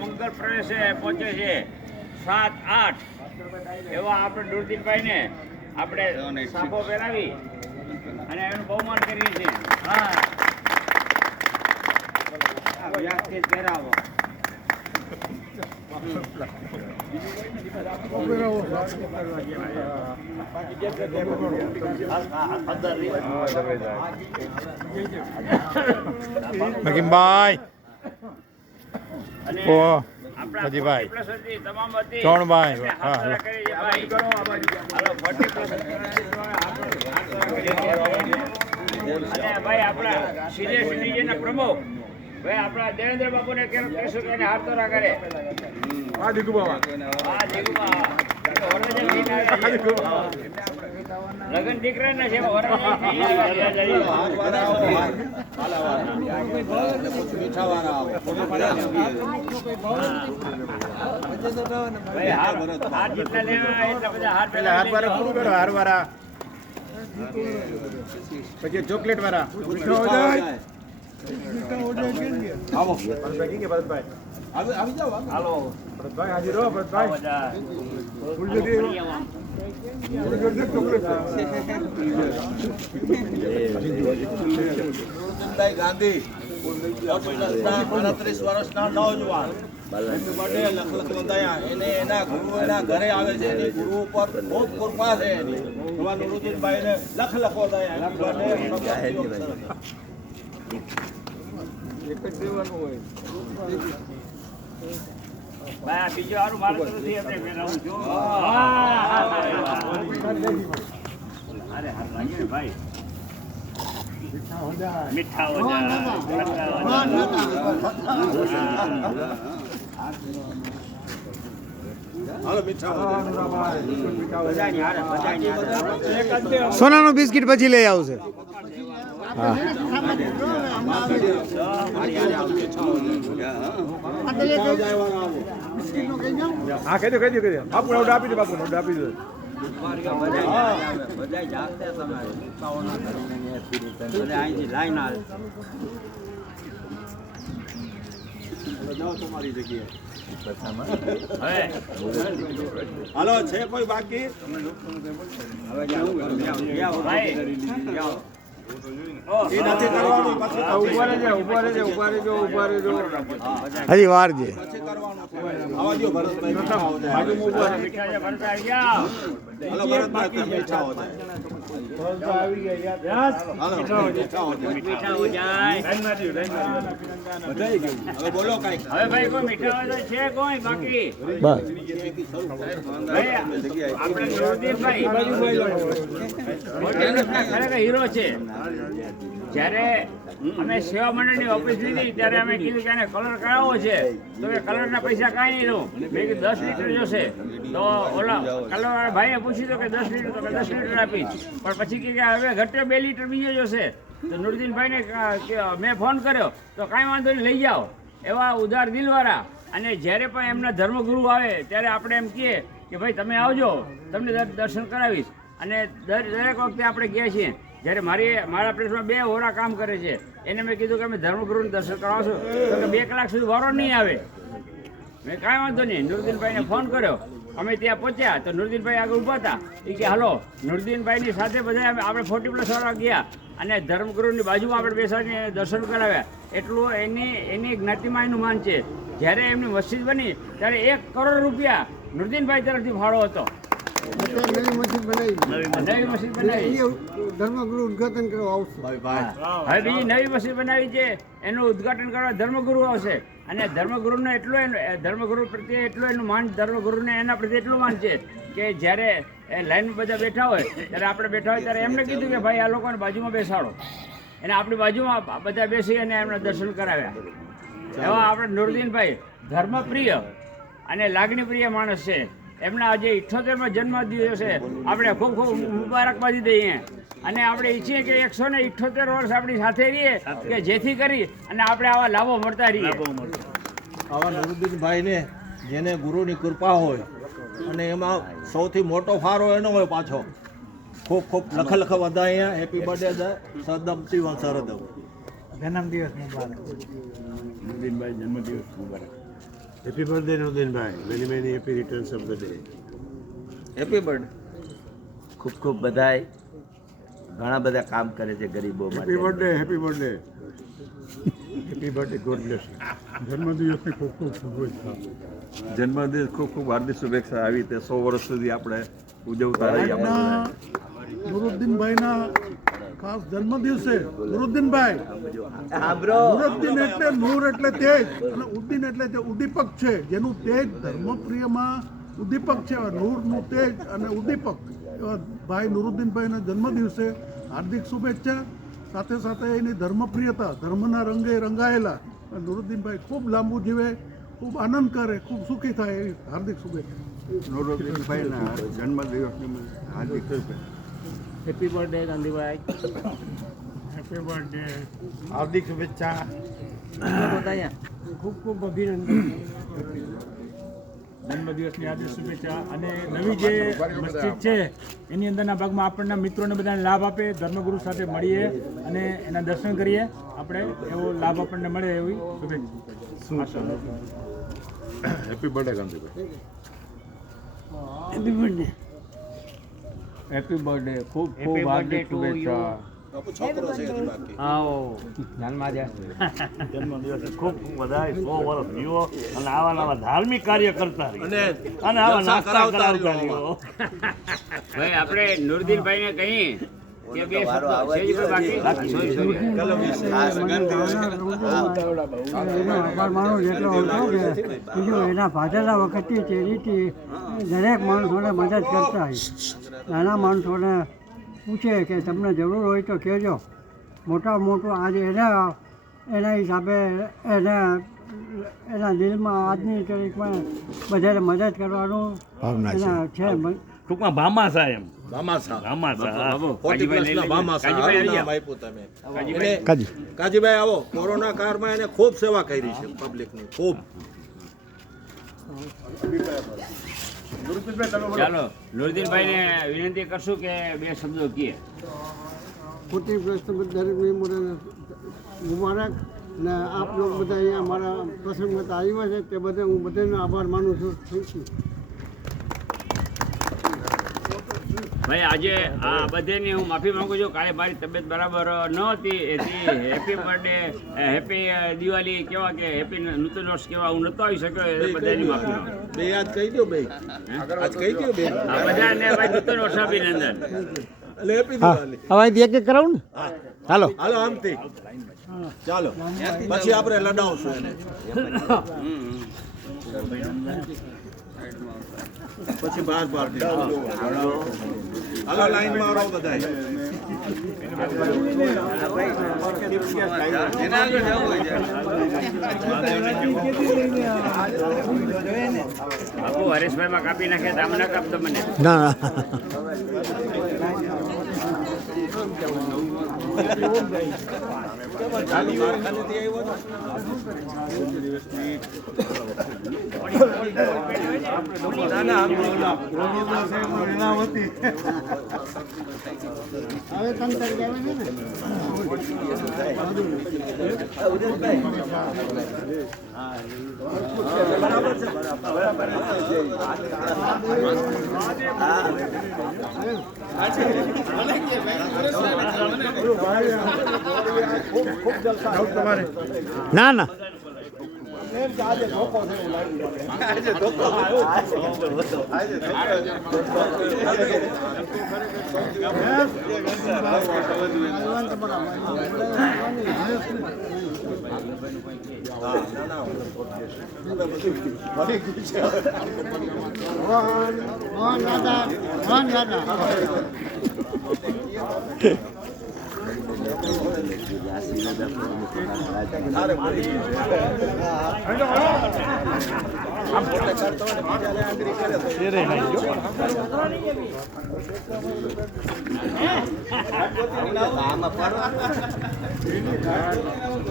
મંગળ પ્રવેશે પહોંચે છે 7-8 એવા આપણે નુરદીનભાઈને આપણે સાફો પહેરાવી અને એનું બહુમાન કરીએ છીએ. હા વ્યક્તિ પહેરાવો. નકીમભાઈ ઓ હજીભાઈ ચોણભાઈ ભાઈ આપણા સિનિયર સિટીઝન પ્રમુખ ભાઈ આપણા દેવેન્દ્ર બાપુને કહેશું કે હાથ તો ના કરે. હા દીકુ બાબા લગન દીકરા ના છે. પછી ચોકલેટ વાળા આવી જાઓ. હાલો ભરતભાઈ હાજી રહો. ભરતભાઈ ગાંધી 38 વર્ષના નવજવાન લખ લખ વધાયા એને એના ગુરુ એના ઘરે આવે છે. એની ગુરુ ઉપર બહુ કૃપા છે એની. નુરુદ્દીનભાઈ ને લખ લખ વધાયા. એક જ દેવાનું હોય. ભાઈ બીજો સારું મારે તરફથી આપણે પહેરાવું છું. અરે હાર લાગે ભાઈ. મીઠા હો સોનાનું બિસ્કિટ પછી લઈ આવશે. હા કહી દો બાપુ ઓર્ડર આપી દો. બાપુ ઓર્ડર આપી દો. તમારી જગ્યાએ હાલો છે કોઈ બાકી? હજી વાર છે. બોલો કઈ હવે ભાઈ કોઈ મીઠા છે કોઈ બાકી? આપણે ખરેખર હીરો છે. જ્યારે અમે સેવા મંડળની ઓફિસ લીધી ત્યારે અમે કીધું કે આને કલર કરાવવો છે તો કે કલરના પૈસા કાંઈ નહીં દઉં. મેં કીધું 10 લીટર જોશે તો ઓલા કલરવાળા ભાઈએ પૂછ્યું તો કે 10 લીટર તો કે 10 લીટર આપીશ. પણ પછી કે હવે ઘટે 2 લીટર બીજો જોશે તો નુરદીનભાઈને મેં ફોન કર્યો તો કાંઈ વાંધો નહીં લઈ જાઓ. એવા ઉદાર દિલવાળા. અને જ્યારે પણ એમના ધર્મગુરુ આવે ત્યારે આપણે એમ કહીએ કે ભાઈ તમે આવજો, તમને દર્શન કરાવીશ. અને દરેક વખતે આપણે ગયા છીએ. જ્યારે મારા પ્લેસમાં 2 હોરા કામ કરે છે એને મેં કીધું કે અમે ધર્મગુરુને દર્શન કરાવશું તો કે 2 કલાક સુધી વારો નહીં આવે. મેં કાંઈ વાંધો નહીં. નુરદીનભાઈને ફોન કર્યો. અમે ત્યાં પહોંચ્યા તો નુરદીનભાઈ આગળ ઊભા હતા. એ કે હાલો. નુરદીનભાઈની સાથે બધા આપણે 40+ વાળા ગયા અને ધર્મગુરુની બાજુમાં આપણે બેસાડીને દર્શન કરાવ્યા. એટલું એની જ્ઞાતિમાં એનું માન છે. જ્યારે એમની મસ્જિદ બની ત્યારે 1 કરોડ રૂપિયા નુરદીનભાઈ તરફથી ફાળો હતો. નવી મસ્જિદ બનાવી ધર્મગુરુ ઉદઘાટન કરવા આવશે. હવે બીજી નવી મસ્જિદ બનાવી છે એનું ઉદઘાટન કરવા ધર્મગુરુ આવશે. અને ધર્મગુરુને ધર્મગુરુ પ્રત્યે એટલું એનું માન, ધર્મગુરુને એના પ્રત્યે એટલું માન છે કે જ્યારે લાઈનમાં બધા બેઠા હોય ત્યારે આપણે બેઠા હોય ત્યારે એમને કીધું કે ભાઈ આ લોકોને બાજુમાં બેસાડો. અને આપણી બાજુમાં બધા બેસી અને એમના દર્શન કરાવ્યા. એવા આપણે નુરદીનભાઈ ધર્મપ્રિય અને લાગણીપ્રિય માણસ છે. એમના આજે 78માં જન્મદિવસ છે. આપણે ખૂબ ખૂબ મુબારકબાદી દઈએ અને આપણે ઈચ્છીએ કે 178 વર્ષ આપણી સાથે રહીએ કે જેથી કરી અને આપણે આવા લાભો મળતા રહીએ. આવા નુરુદ્દીનભાઈને જેને ગુરુની કૃપા હોય અને એમાં સૌથી મોટો ફાળો એનો હોય પાછો. ખૂબ ખૂબ લખ લખ વધાયા. Happy birthday સદમતી વંશરદ. જન્મદિવસ મુબારક. નુરદીનભાઈ જન્મદિવસ મુબારક. હેપી બર્થડે નવદીનભાઈ, many many happy returns of the day. Happy birthday. ખૂબ ખૂબ બધાય. ઘણા બધા કામ કરે છે ગરીબો માટે. Happy birthday, happy birthday, happy birthday, God bless you. જન્મદિવસની ખૂબ ખૂબ શુભેચ્છા. જન્મદિવસ ખૂબ ખૂબ હાર્દિક શુભેચ્છા. આવી રીતે 100 વર્ષ સુધી આપણે ઉજવતા રહીએ. નુરુદ્દીનભાઈના ખાસ જન્મદિવસે નુરુદ્દીનભાઈ, નુરુદ્દીન એટલે નૂર એટલે તેજ અને ઉદ્દીન એટલે જે ઉદ્દીપક છે, જેનું તેજ ધર્મપ્રિયમાં ઉદ્દીપક છે. નૂરનું તેજ અને ઉદ્દીપક એવા ભાઈ નુરુદ્દીનભાઈના જન્મદિવસે હાર્દિક શુભેચ્છા. સાથે સાથે એની ધર્મપ્રિયતા, ધર્મના રંગે રંગાયેલા નુરુદ્દીનભાઈ ખૂબ લાંબુ જીવે, ખૂબ આનંદ કરે, ખૂબ સુખી થાય એવી હાર્દિક શુભેચ્છા. નુરુદ્દીનભાઈના જન્મદિવસની હાર્દિક શુભેચ્છા. હેપી બર્થડે ગાંધીભાઈ. હેપી બર્થડે, હાર્દિક શુભેચ્છા. ખૂબ ખૂબ અભિનંદન. જન્મદિવસની હાર્દિક શુભેચ્છા. અને નવી જે મસ્જિદ છે એની અંદરના ભાગમાં આપણના મિત્રોને બધાને લાભ આપે, ધર્મગુરુ સાથે મળીએ અને એના દર્શન કરીએ આપણે, એવો લાભ આપણને મળે એવી શુભેચ્છા. હેપી બર્થડે ગાંધીભાઈ. Happy birthday. Happy birthday. ખૂબ ખૂબ હાર્દિક શુભેચ્છા. આવો જન્મદિવસે ખૂબ ખૂબ બધાય 100 વર્ષ જીવો અને આવા નવા ધાર્મિક કાર્ય કરતા રહીએ અને આવા નાસ્તા કરાવતા રહીએ. ભાઈ આપણે નુરુદ્દીનભાઈને કહીએ કે બે શબ્દો છે જ કોઈ બાકી. એનો આભાર માનો જેટલો હતો કે બીજું એના ભાજેલા વખતથી તે રીતે દરેક માણસોને મદદ કરતા હોય. નાના માણસોને પૂછે કે તમને જરૂર હોય તો કહેજો. મોટામાં મોટું આજે એના હિસાબે એના દિલમાં આજની તારીખમાં બધાને મદદ કરવાનું એના છે. ટૂંકમાં ભામાસા એમ. ભામાસા. ભામાસા. કાજીભાઈ આવો. કોરોના કાળમાં એને ખૂબ સેવા કરી છે પબ્લિકની, ખૂબ. ચાલો નુરુદ્દીનભાઈને વિનંતી કરશું કે બે શબ્દો કહે. ખોટી પ્રશ્ન દરેક મેમ્બરોને મુબારક. ને આપ લોકો બધા અહીંયા મારા પ્રસંગમાં આવ્યા છે તે બધે હું બધાનો આભાર માનું છું. Thank you. ભાઈ આજે આ બધેની હું માફી માંગુ છું. કાલે મારી તબિયત બરાબર ન હતી, એથી હેપી બર્થડે, હેપી દિવાળી કેવા કે હેપી નૂતન વર્ષ કેવા હું નતો આવી શક્યો. એ બધાની માફી માંગુ. બે આજ કહી દો, બે આજ કહી દો, બે આ બધાને ભાઈ નૂતન વર્ષ અભિનંદન. એટલે હેપી દિવાળી. હવે એક એક કરાવું ને. હાલો હાલો આમથી ચાલો, પછી આપણે લડાવશું એને. પછી બહાર હાલો લાઈનમાં આવો બધા. બાપુ હરેશભાઈમાં કાપી નાખે તો આમ ના કાપતો મને. ના હવે તમ તારીખ આવે છે ને. ના ના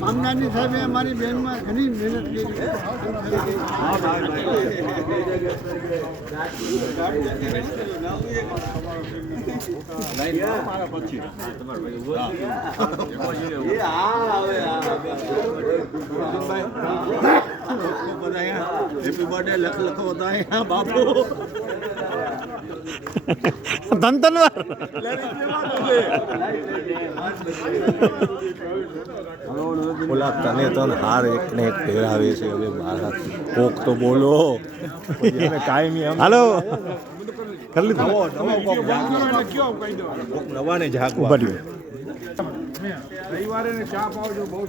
મામલાની સાહેબે અમારી બહેનમાં ઘણી મહેનત કરી. હેપી બર્થડે લખ લખ વધાય બાપુ ધનતનવાર ઓલા તને તન હાર એક ને એક પહેરાવે છે હવે મારા કોક તો બોલો કાયમી હાલો કરી લીધું નવાને જાગવા રવિવારે ચા પાવજો બહુ